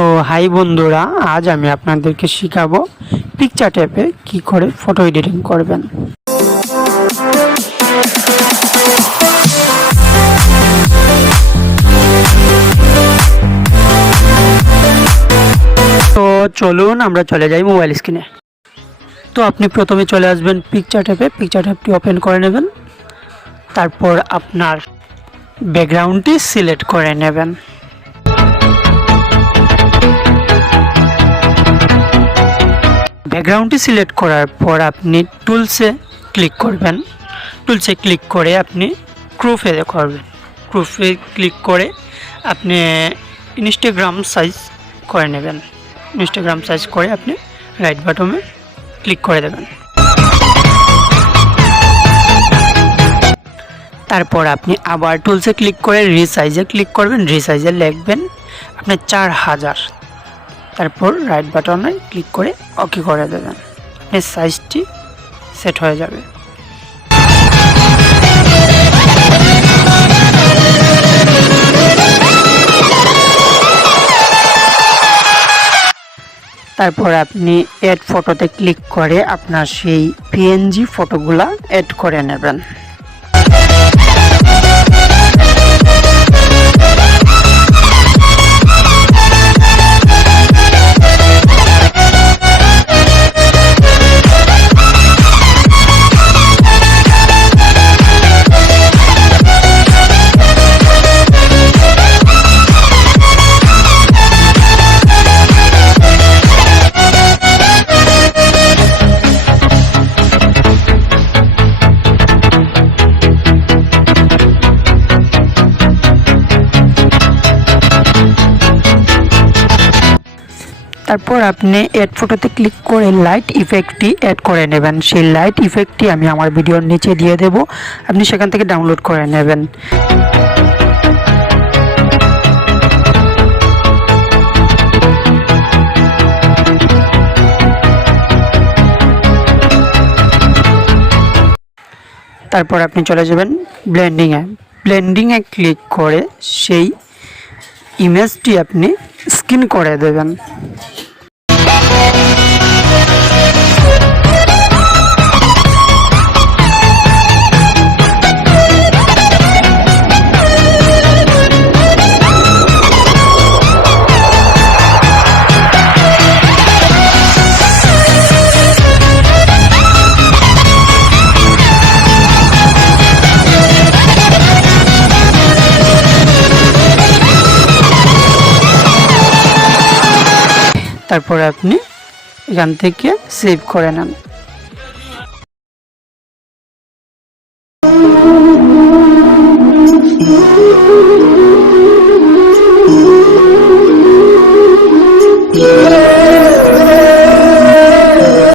তো হাই বন্ধুরা, আজ আমি আপনাদেরকে শেখাবো পিকচার অ্যাপে কি করে ফটো এডিটিং করবেন। তো চলুন আমরা চলে যাই মোবাইল স্ক্রিনে। তো আপনি প্রথমে চলে আসবেন পিকচার অ্যাপে, পিকচার অ্যাপটি ওপেন করে নেবেন। তারপর আপনার ব্যাকগ্রাউন্ডটি সিলেক্ট করে নেবেন। ব্যাকগ্রাউন্ডটি সিলেক্ট করার পর আপনি টুলসে ক্লিক করবেন। টুলসে ক্লিক করে আপনি ক্রপে করবেন। ক্রপে ক্লিক করে আপনি ইনস্টাগ্রাম সাইজ করে নেবেন। ইনস্টাগ্রাম সাইজ করে আপনি রাইট বাটনে ক্লিক করে দেবেন। তারপর আপনি আবার টুলসে ক্লিক করে রিসাইজে ক্লিক করবেন। রিসাইজে লিখবেন আপনি 4000। তারপর রাইট বাটনে ক্লিক করে ওকে করে দেবেন। আপনার সাইজটি সেট হয়ে যাবে। তারপর আপনি অ্যাড ফটোতে ক্লিক করে আপনার সেই পিএনজি ফটোগুলা অ্যাড করে নেবেন। তারপর আপনি অ্যাড ফটোতে ক্লিক করে লাইট ইফেক্টটি অ্যাড করে নেবেন। সেই লাইট ইফেক্টটি আমি আমার ভিডিওর নিচে দিয়ে দেব, আপনি সেখান থেকে ডাউনলোড করে নেবেন। তারপর আপনি চলে যাবেন ব্লেন্ডিংয়ে। ব্লেন্ডিংয়ে ক্লিক করে সেই ইমেজটি আপনি স্ক্যান করে দেবেন। তারপর আপনি এখান থেকে সেভ করে নেন।